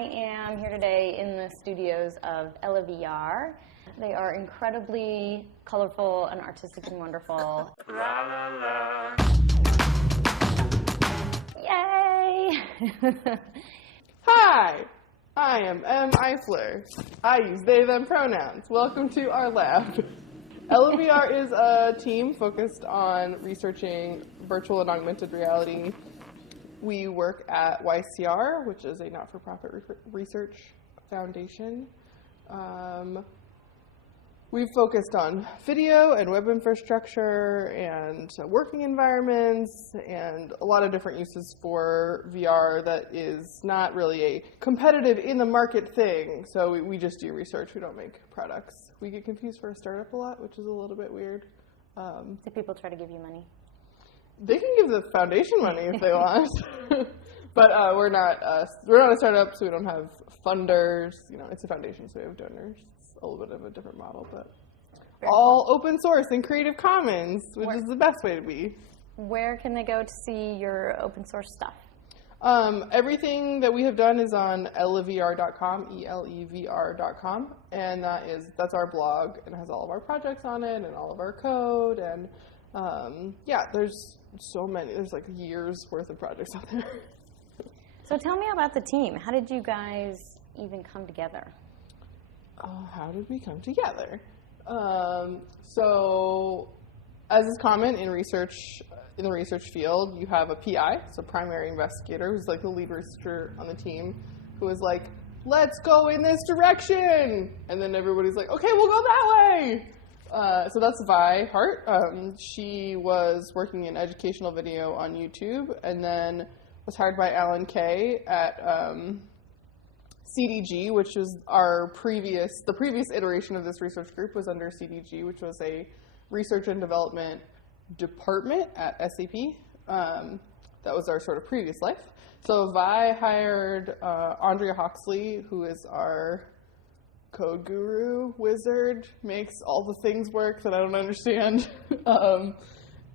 I am here today in the studios of Ella VR. They are incredibly colorful and artistic and wonderful. La, la, la. Yay! Hi, I am Eifler. I use they, them pronouns. Welcome to our lab. Ella VR is a team focused on researching virtual and augmented reality. We work at YCR, which is a not-for-profit research foundation. We've focused on video and web infrastructure and working environments and a lot of different uses for VR that is not really a competitive in-the-market thing. So we just do research. We don't make products. We get confused for a startup a lot, which is a little bit weird. Do people try to give you money? They can give the foundation money if they want, but we're not a startup, so we don't have funders. You know, it's a foundation, so we have donors. It's a little bit of a different model, but all open source and Creative Commons, which is the best way to be. Where can they go to see your open source stuff? Everything that we have done is on elevr.com, elevr.com, and that's our blog, and it has all of our projects on it and all of our code, and yeah, there's so many. There's like years worth of projects out there. So tell me about the team. How did you guys even come together? How did we come together? So, as is common in research, in the research field, you have a PI, so primary investigator, who's like the lead researcher on the team, who is like, let's go in this direction! And then everybody's like, okay, we'll go that way! So that's Hart. She was working in educational video on YouTube and then was hired by Alan Kay at CDG, which was the previous iteration of this research group was under CDG, which was a research and development department at SAP. That was our sort of previous life. So Vi hired Andrea Hawksley, who is our code guru, wizard, makes all the things work that I don't understand.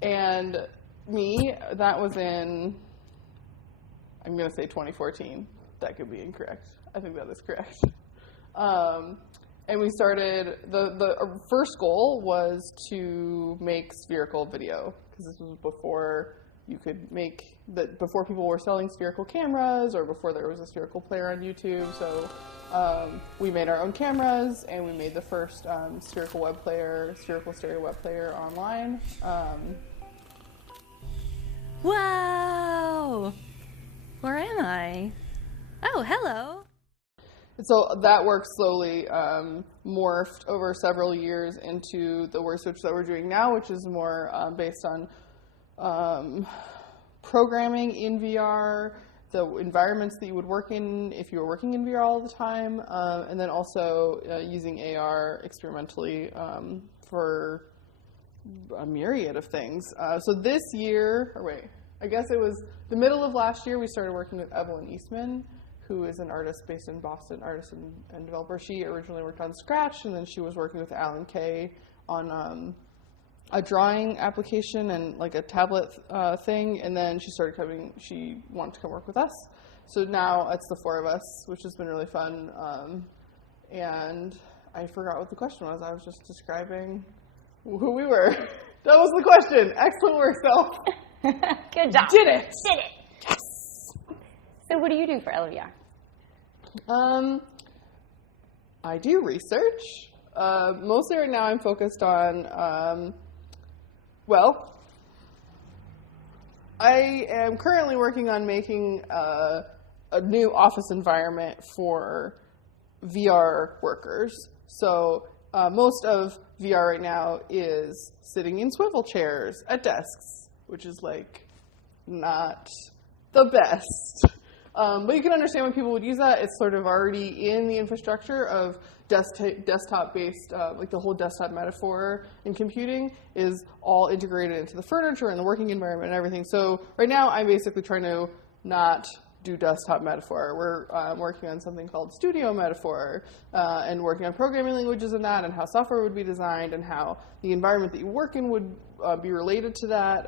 And me, that was in, I'm going to say 2014. That could be incorrect. I think that is correct. And we started, the first goal was to make spherical video, because this was before you could make, before people were selling spherical cameras or before there was a spherical player on YouTube. So we made our own cameras, and we made the first spherical stereo web player online. Wow! Where am I? Oh, hello! And so that work slowly morphed over several years into the research that we're doing now, which is more based on programming in VR, the environments that you would work in if you were working in VR all the time, and then also using AR experimentally for a myriad of things. So this year, I guess it was the middle of last year, we started working with Evelyn Eastman, who is an artist based in Boston, artist and developer. She originally worked on Scratch, and then she was working with Alan Kay on a drawing application and like a tablet thing, and then she wanted to come work with us. So now it's the four of us, which has been really fun. And I forgot what the question was. I was just describing who we were. That was the question. Excellent work, Self. Good job. Did it. Yes. So what do you do for LVR? I do research. Mostly right now I'm focused on I am currently working on making a new office environment for VR workers. So most of VR right now is sitting in swivel chairs at desks, which is like not the best. But you can understand when people would use that. It's sort of already in the infrastructure of desktop-based, like the whole desktop metaphor in computing is all integrated into the furniture and the working environment and everything. So right now I'm basically trying to not do desktop metaphor. We're working on something called studio metaphor and working on programming languages in that and how software would be designed and how the environment that you work in would be related to that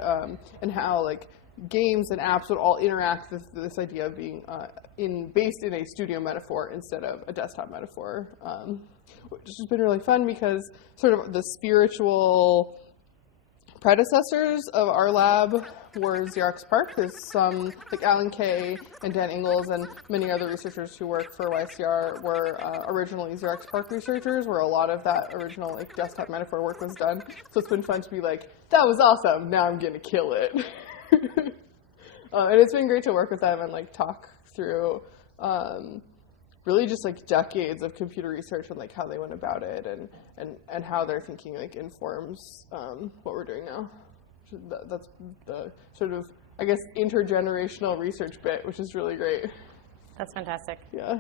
and how like games and apps would all interact with this idea of being based in a studio metaphor instead of a desktop metaphor, which has been really fun because sort of the spiritual predecessors of our lab were Xerox PARC. There's some, like Alan Kay and Dan Ingalls and many other researchers who work for YCR were originally Xerox PARC researchers, where a lot of that original like desktop metaphor work was done. So it's been fun to be like, that was awesome, now I'm gonna kill it. And it's been great to work with them and like talk through really just like decades of computer research and like how they went about it and how their thinking like informs what we're doing now. That's the sort of, I guess, intergenerational research bit, which is really great. That's fantastic. Yeah.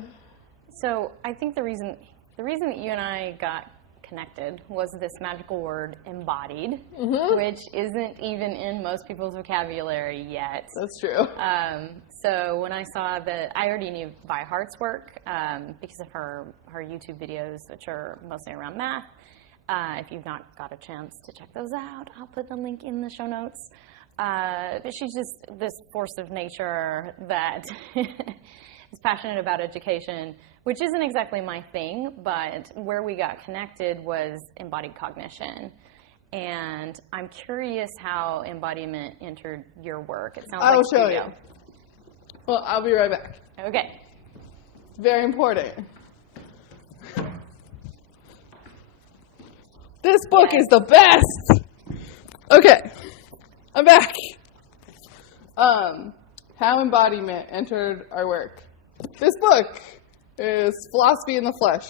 So I think the reason that you and I got connected was this magical word embodied, which isn't even in most people's vocabulary yet. That's true. So when I saw that, I already knew by Hart's work because of her YouTube videos, which are mostly around math. If you've not got a chance to check those out, I'll put the link in the show notes. But she's just this force of nature that is passionate about education, which isn't exactly my thing, but where we got connected was embodied cognition. And I'm curious how embodiment entered your work. It sounds I will like show you. Well, I'll be right back. Okay. It's very important. This book is the best! Okay, I'm back. How embodiment entered our work. This book is Philosophy in the Flesh,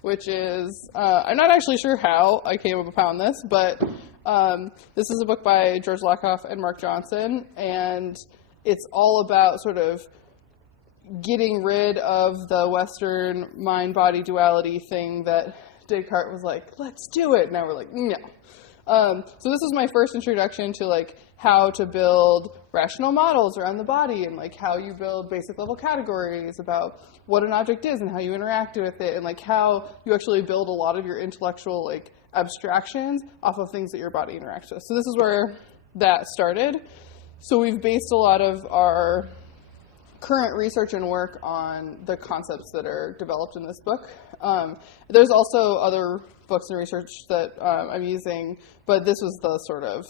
which is, I'm not actually sure how I came upon this, but this is a book by George Lakoff and Mark Johnson, and it's all about sort of getting rid of the Western mind-body duality thing that Descartes was like, let's do it. Now we're like, no. So this was my first introduction to like how to build rational models around the body and like how you build basic level categories about what an object is and how you interact with it and like how you actually build a lot of your intellectual like abstractions off of things that your body interacts with. So this is where that started. So we've based a lot of our current research and work on the concepts that are developed in this book. There's also other books and research that I'm using, but this was the sort of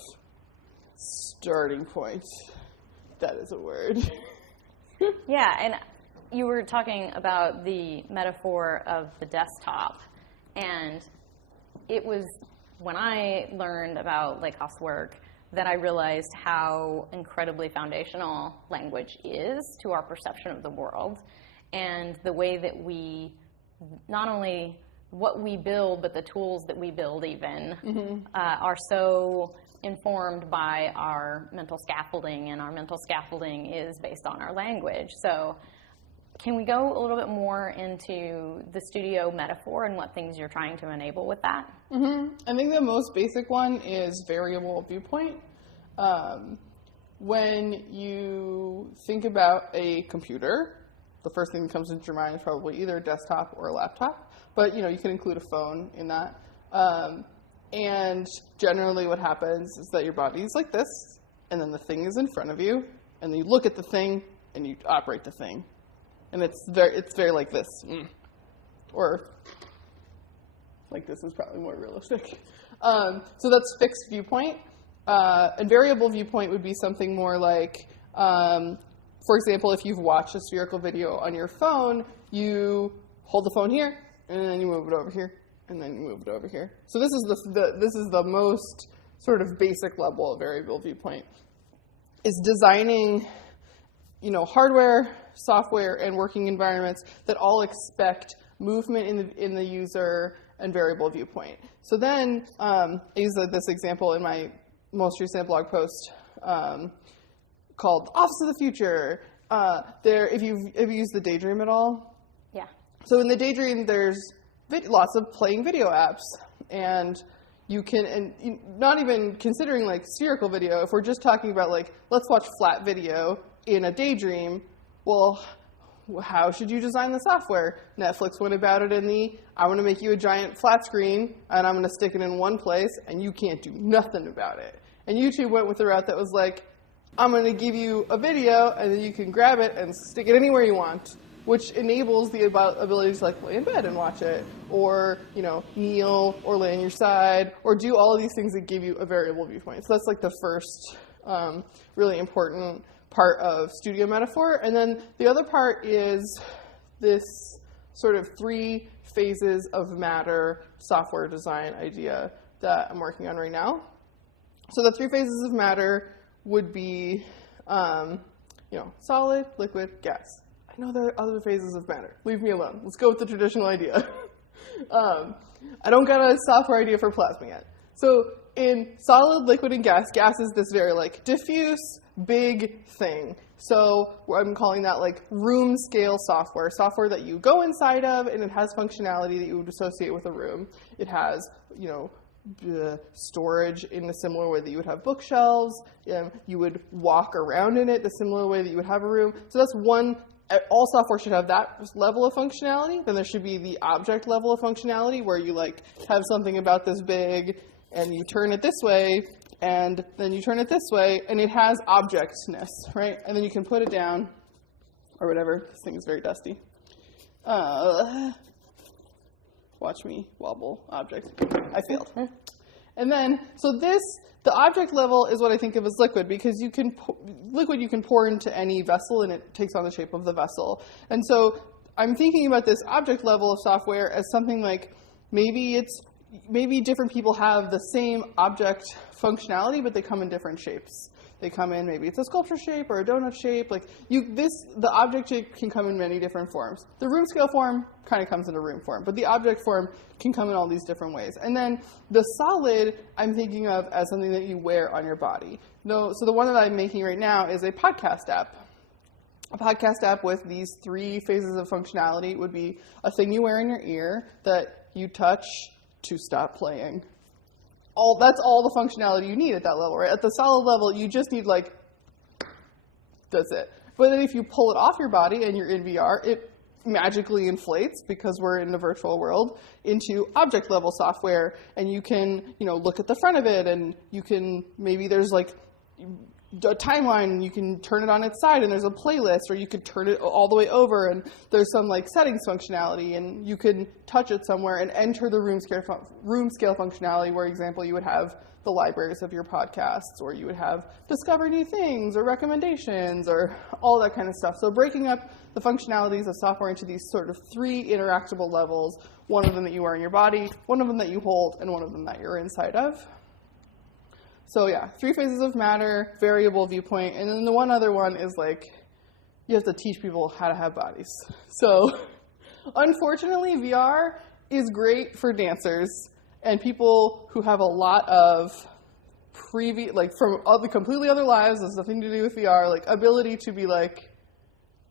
starting point. That is a word. Yeah, and you were talking about the metaphor of the desktop, and it was when I learned about Lakoff's work that I realized how incredibly foundational language is to our perception of the world, and the way that we, not only what we build, but the tools that we build even, are so informed by our mental scaffolding, and our mental scaffolding is based on our language. So can we go a little bit more into the studio metaphor and what things you're trying to enable with that? I think the most basic one is variable viewpoint. When you think about a computer, the first thing that comes into your mind is probably either a desktop or a laptop, but you can include a phone in that. And generally what happens is that your body is like this, and then the thing is in front of you, and then you look at the thing, and you operate the thing. And it's very like this. Or like this is probably more realistic. So that's fixed viewpoint. And variable viewpoint would be something more like, for example, if you've watched a spherical video on your phone, you hold the phone here, and then you move it over here, and then you move it over here. So this is the most sort of basic level of variable viewpoint. Is designing, hardware, software, and working environments that all expect movement in the user and variable viewpoint. So then I use this example in my most recent blog post called Office of the Future. If you used the Daydream at all? Yeah. So in the Daydream, there's lots of playing video apps, and you can, and not even considering like spherical video, if we're just talking about like, let's watch flat video in a Daydream, well, how should you design the software? Netflix went about it in I want to make you a giant flat screen, and I'm going to stick it in one place, and you can't do nothing about it. And YouTube went with the route that was like, I'm going to give you a video, and then you can grab it and stick it anywhere you want, which enables the ability to like lay in bed and watch it, or kneel, or lay on your side, or do all of these things that give you a variable viewpoint. So that's like the first really important part of studio metaphor. And then the other part is this sort of 3 phases of matter software design idea that I'm working on right now. So the 3 phases of matter would be, solid, liquid, gas. I know there are other phases of matter. Leave me alone. Let's go with the traditional idea. I don't got a software idea for plasma yet. So in solid, liquid, and gas is this very like diffuse, big thing. So I'm calling that like room scale software that you go inside of, and it has functionality that you would associate with a room. It has, storage in a similar way that you would have bookshelves. You would walk around in it the similar way that you would have a room. So that's one. All software should have that level of functionality. Then there should be the object level of functionality where you like have something about this big and you turn it this way and then you turn it this way and it has objectness, right? And then you can put it down or whatever. This thing is very dusty. Watch me wobble object. I failed. And then, the object level is what I think of as liquid, because you can pour into any vessel and it takes on the shape of the vessel. And so I'm thinking about this object level of software as something like maybe different people have the same object functionality, but they come in different shapes. They come in, maybe it's a sculpture shape or a donut shape. The object shape can come in many different forms. The room scale form kind of comes in a room form, but the object form can come in all these different ways. And then the solid, I'm thinking of as something that you wear on your body. So the one that I'm making right now is a podcast app. A podcast app with these 3 phases of functionality would be a thing you wear in your ear that you touch to stop playing. That's all the functionality you need at that level, right? At the solid level, you just need that's it. But then if you pull it off your body and you're in VR, it magically inflates, because we're in a virtual world, into object level software, and you can, look at the front of it, and you can, maybe there's a timeline, and you can turn it on its side, and there's a playlist, or you could turn it all the way over, and there's some settings functionality, and you can touch it somewhere and enter the room scale functionality, where, example, you would have the libraries of your podcasts, or you would have discover new things, or recommendations, or all that kind of stuff. So breaking up the functionalities of software into these sort of 3 interactable levels, one of them that you wear in your body, one of them that you hold, and one of them that you're inside of. So yeah, 3 phases of matter, variable viewpoint, and then the one other one is you have to teach people how to have bodies. So unfortunately, VR is great for dancers and people who have a lot of from other completely other lives, has nothing to do with VR, ability to be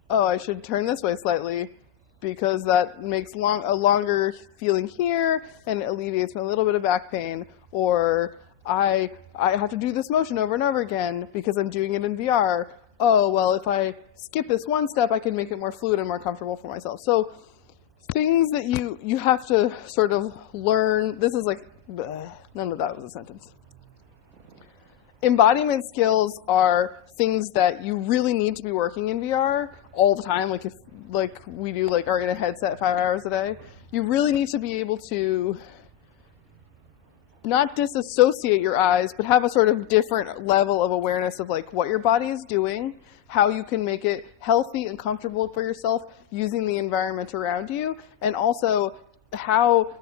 oh, I should turn this way slightly because that makes a longer feeling here and it alleviates a little bit of back pain, or I have to do this motion over and over again because I'm doing it in VR. Oh, well, if I skip this one step, I can make it more fluid and more comfortable for myself. So things that you have to sort of learn. This is none of that was a sentence. Embodiment skills are things that you really need to be working in VR all the time. If we do are in a headset 5 hours a day, you really need to be able to not disassociate your eyes, but have a sort of different level of awareness of what your body is doing, how you can make it healthy and comfortable for yourself using the environment around you, and also how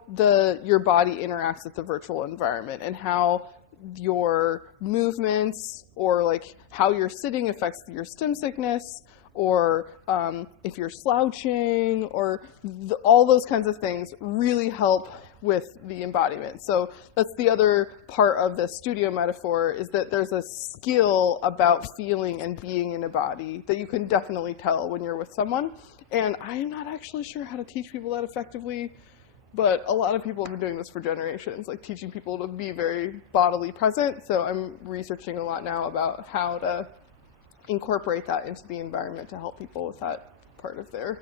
your body interacts with the virtual environment and how your movements or how you're sitting affects your stim sickness, or if you're slouching, or all those kinds of things really help with the embodiment. So that's the other part of the studio metaphor, is that there's a skill about feeling and being in a body that you can definitely tell when you're with someone. And I am not actually sure how to teach people that effectively, but a lot of people have been doing this for generations, teaching people to be very bodily present. So I'm researching a lot now about how to incorporate that into the environment to help people with that part of their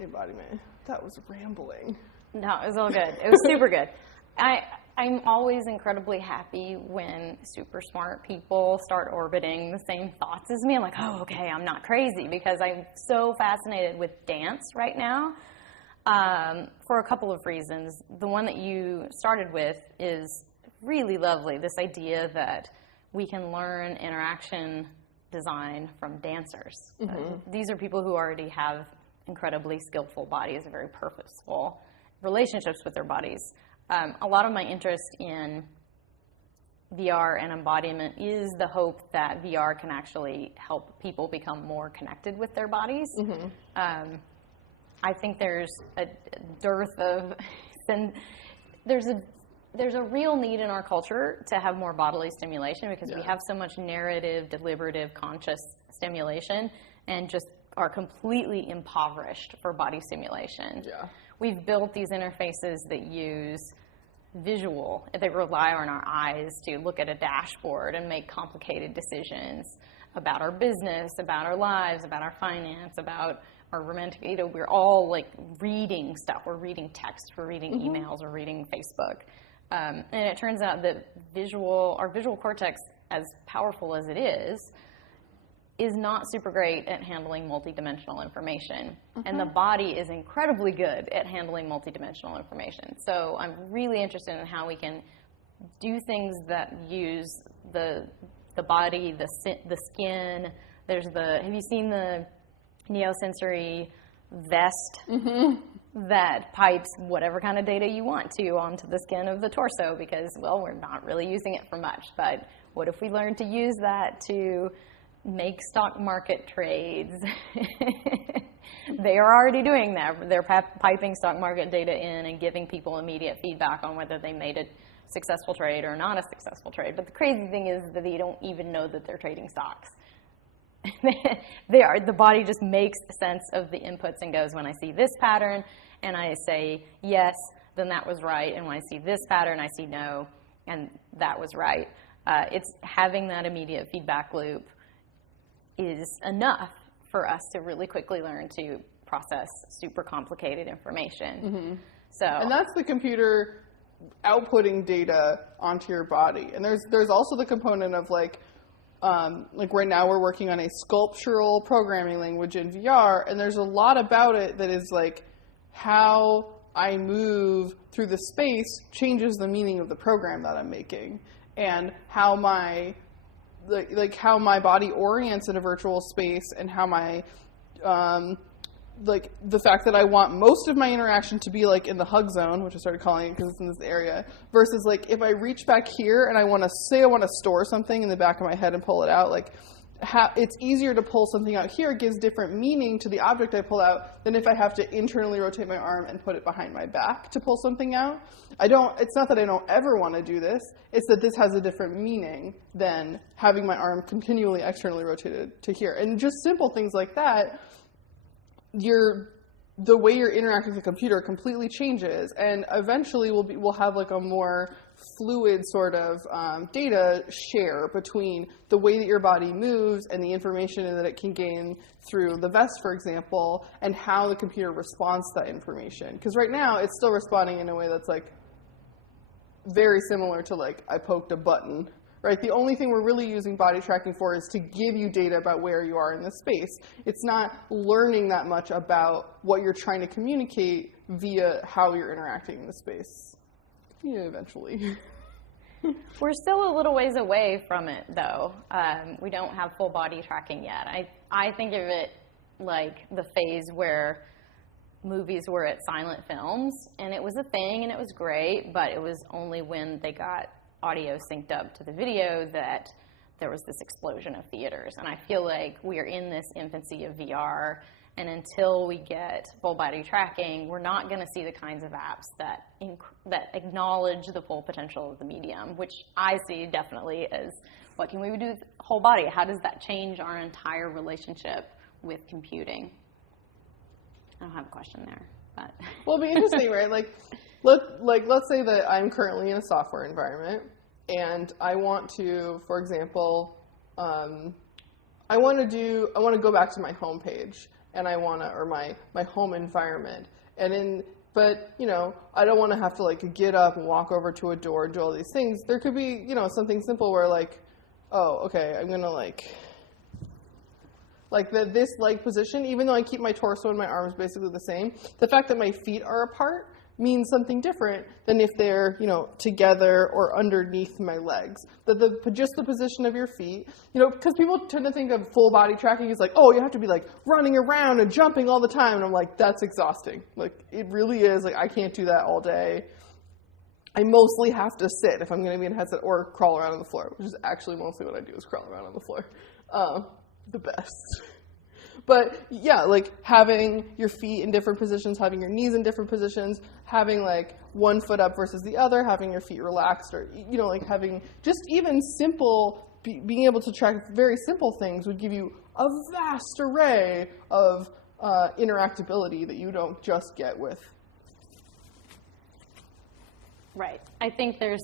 embodiment. That was rambling. No, it was all good. It was super good. I I'm always incredibly happy when super smart people start orbiting the same thoughts as me. I'm like, oh, okay, I'm not crazy, because I'm so fascinated with dance right now for a couple of reasons. The one that you started with is really lovely, this idea that we can learn interaction design from dancers. These are people who already have incredibly skillful bodies, very purposeful relationships with their bodies. A lot of my interest in VR and embodiment is the hope that VR can actually help people become more connected with their bodies. I think there's a dearth of, there's a real need in our culture to have more bodily stimulation, because we have so much narrative, deliberative, conscious stimulation, and just are completely impoverished for body stimulation. We've built these interfaces that use visual. They rely on our eyes to look at a dashboard and make complicated decisions about our business, about our lives, about our finance, about our romantic, we're all like reading stuff. We're reading text, we're reading emails, we're reading Facebook. And it turns out that our visual cortex, as powerful as it is not super great at handling multidimensional information. And the body is incredibly good at handling multidimensional information. So I'm really interested in how we can do things that use the body, the skin. Have you seen the neosensory vest that pipes whatever kind of data you want to onto the skin of the torso? Because, well, we're not really using it for much. But what if we learned to use that to make stock market trades? They are already doing that. They're piping stock market data in and giving people immediate feedback on whether they made a successful trade or not a successful trade. But the crazy thing is that they don't even know that they're trading stocks. The body just makes sense of the inputs and goes, when I see this pattern and I say yes, then that was right. And when I see this pattern, I see no, and that was right. It's having that immediate feedback loop is enough for us to really quickly learn to process super complicated information. And that's the computer outputting data onto your body. And there's also the component of like right now we're working on a sculptural programming language in VR, and there's a lot about it that is like how I move through the space changes the meaning of the program that I'm making, and how my how my body orients in a virtual space, and how my the fact that I want most of my interaction to be like in the hug zone, which I started calling it because it's in this area, versus like if I reach back here and I want to store something in the back of my head and pull it out, like it's easier to pull something out here. It gives different meaning to the object I pull out than if I have to internally rotate my arm and put it behind my back to pull something out. It's not that I don't ever want to do this. It's that this has a different meaning than having my arm continually externally rotated to here. And just simple things like that, the way you're interacting with the computer completely changes, and eventually we'll have like a more fluid sort of data share between the way that your body moves and the information that it can gain through the vest, for example, and how the computer responds to that information. Because right now it's still responding in a way that's like very similar to like I poked a button. Right? The only thing we're really using body tracking for is to give you data about where you are in the space. It's not learning that much about what you're trying to communicate via how you're interacting in the space. Yeah, eventually. We're still a little ways away from it, though. We don't have full body tracking yet. I think of it like the phase where movies were at silent films, and it was a thing, and it was great, but it was only when they got audio synced up to the video that there was this explosion of theaters. And I feel like we are in this infancy of VR, and until we get full body tracking, we're not going to see the kinds of apps that acknowledge the full potential of the medium, which I see definitely as what can we do with whole body? How does that change our entire relationship with computing? I don't have a question there, but well, it'll be interesting, right? Let's say that I'm currently in a software environment, and I want to, for example, I want to go back to my home page, and or my home environment, but But, you know, I don't want to have to, like, get up and walk over to a door and do all these things. There could be, you know, something simple where, like, oh, okay, I'm going to, like this leg position, even though I keep my torso and my arms basically the same, the fact that my feet are apart means something different than if they're, you know, together or underneath my legs. Just the position of your feet, you know, because people tend to think of full body tracking as like, oh, you have to be like running around and jumping all the time. And I'm like, that's exhausting. Like, it really is. Like, I can't do that all day. I mostly have to sit if I'm going to be in a headset or crawl around on the floor, which is actually mostly what I do is crawl around on the floor. The best. But yeah, like having your feet in different positions, having your knees in different positions, having like one foot up versus the other, having your feet relaxed, or, you know, like having just even simple, being able to track very simple things would give you a vast array of interactability that you don't just get with. Right. I think there's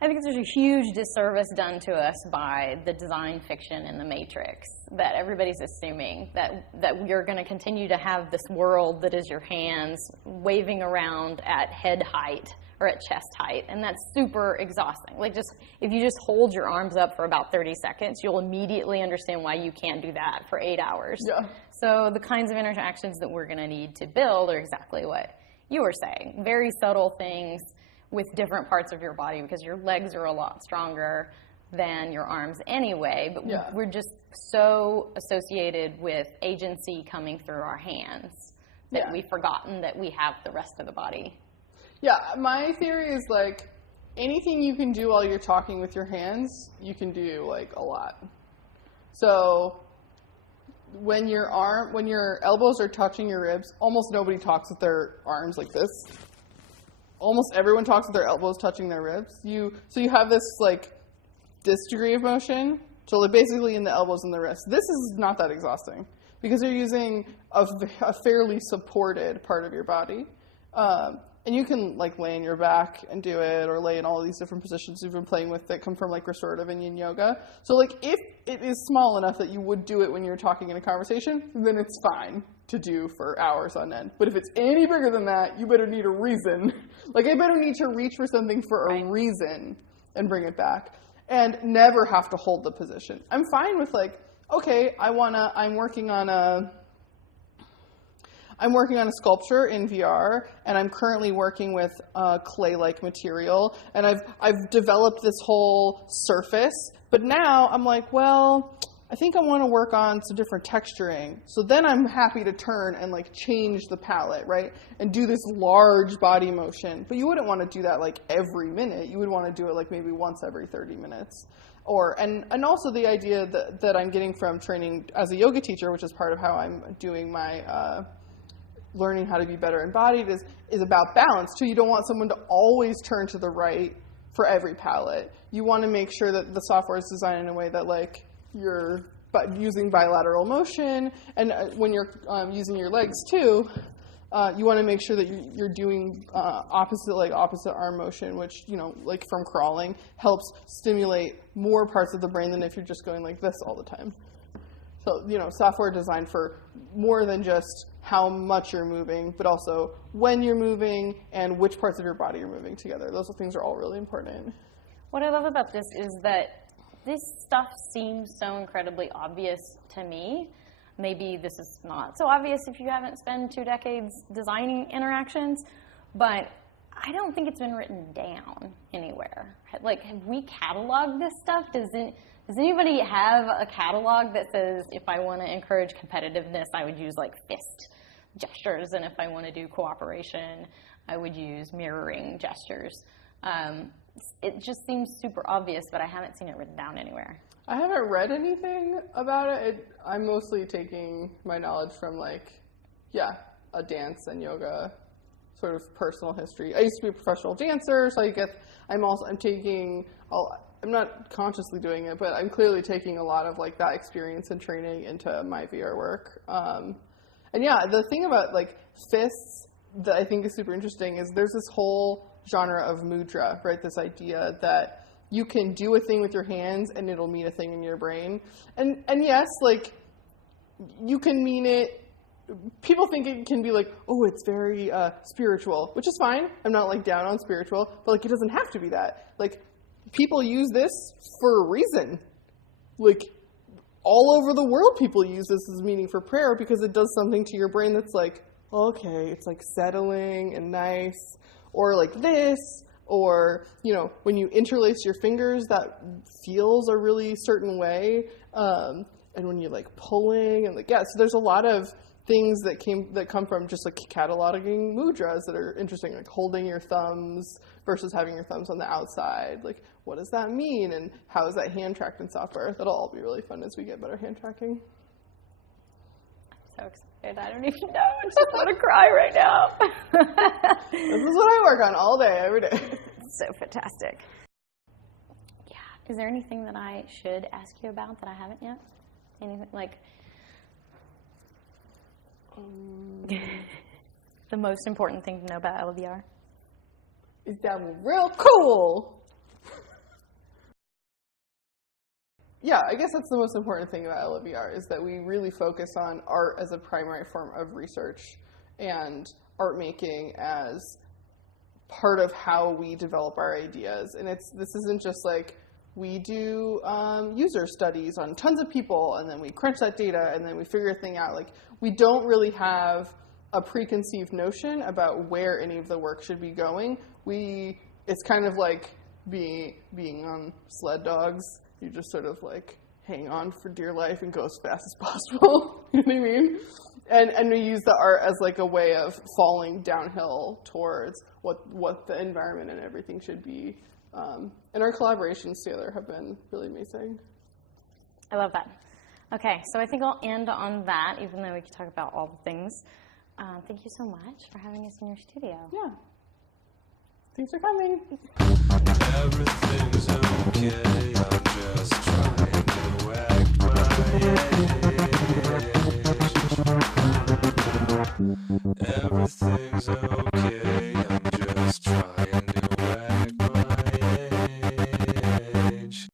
I think there's a huge disservice done to us by the design fiction in the Matrix, that everybody's assuming that you're going to continue to have this world that is your hands waving around at head height or at chest height, and that's super exhausting. Like, just if you just hold your arms up for about 30 seconds, you'll immediately understand why you can't do that for 8 hours. Yeah. So the kinds of interactions that we're going to need to build are exactly what you were saying. Very subtle things with different parts of your body, because your legs are a lot stronger than your arms anyway, but yeah. We're just so associated with agency coming through our hands that yeah. we've forgotten that we have the rest of the body. Yeah, my theory is like anything you can do while you're talking with your hands, you can do like a lot. So when your elbows are touching your ribs, almost nobody talks with their arms like this. Almost everyone talks with their elbows touching their ribs. So you have this like this degree of motion. So like basically in the elbows and the wrists. This is not that exhausting because you're using a fairly supported part of your body. And you can like lay on your back and do it, or lay in all of these different positions you've been playing with that come from like restorative and yin yoga. So like if it is small enough that you would do it when you're talking in a conversation, then it's fine to do for hours on end. But if it's any bigger than that, you better need a reason. Like I better need to reach for something for a reason and bring it back. And never have to hold the position. I'm fine with like, okay, I'm working on a sculpture in VR, and I'm currently working with clay-like material, and I've developed this whole surface, but now I'm like, well, I think I want to work on some different texturing. So then I'm happy to turn and like change the palette, right? And do this large body motion. But you wouldn't want to do that like every minute. You would want to do it like maybe once every 30 minutes. And also the idea that I'm getting from training as a yoga teacher, which is part of how I'm doing my learning how to be better embodied, is about balance too. You don't want someone to always turn to the right for every palette. You want to make sure that the software is designed in a way that like you're using bilateral motion, and when you're using your legs too, you want to make sure that you're doing opposite arm motion, which, you know, like from crawling, helps stimulate more parts of the brain than if you're just going like this all the time. So, you know, software designed for more than just how much you're moving, but also when you're moving and which parts of your body you're moving together. Those things are all really important. What I love about this is that this stuff seems so incredibly obvious to me. Maybe this is not so obvious if you haven't spent 2 decades designing interactions, but I don't think it's been written down anywhere. Like, have we cataloged this stuff? Does anybody have a catalog that says if I want to encourage competitiveness, I would use like fist gestures, and if I want to do cooperation, I would use mirroring gestures? It just seems super obvious, but I haven't seen it written down anywhere. I haven't read anything about it. I'm mostly taking my knowledge from like, a dance and yoga sort of personal history. I used to be a professional dancer, so I'm not consciously doing it, but I'm clearly taking a lot of like that experience and training into my VR work. And yeah, the thing about like fists that I think is super interesting is there's this whole genre of mudra, right? This idea that you can do a thing with your hands and it'll mean a thing in your brain. And yes, like you can mean it people think it can be like, oh, it's very spiritual, which is fine. I'm not like down on spiritual, but like it doesn't have to be that. Like people use this for a reason. Like all over the world, people use this as meaning for prayer because it does something to your brain that's like, okay, it's like settling and nice, or like this, or, you know, when you interlace your fingers, that feels a really certain way. And when you're like pulling and like, yeah, so there's a lot of things that come from just like cataloging mudras that are interesting, like holding your thumbs versus having your thumbs on the outside. Like, what does that mean? And how is that hand tracked in software? That'll all be really fun as we get better hand tracking. So excited. I don't even know. I just want to cry right now. This is what I work on all day, every day. So fantastic. Yeah. Is there anything that I should ask you about that I haven't yet? Anything like the most important thing to know about LVR? Is that real cool? Yeah, I guess that's the most important thing about LVR is that we really focus on art as a primary form of research and art making as part of how we develop our ideas. And this isn't just like we do user studies on tons of people and then we crunch that data and then we figure a thing out. Like we don't really have a preconceived notion about where any of the work should be going. It's kind of like being on sled dogs. You just sort of like hang on for dear life and go as fast as possible. You know what I mean? And we use the art as like a way of falling downhill towards what the environment and everything should be. And our collaborations together have been really amazing. I love that. Okay, so I think I'll end on that, even though we could talk about all the things. Thank you so much for having us in your studio. Yeah. Thanks for coming. Everything's okay, I'm just trying to act my age. Everything's okay.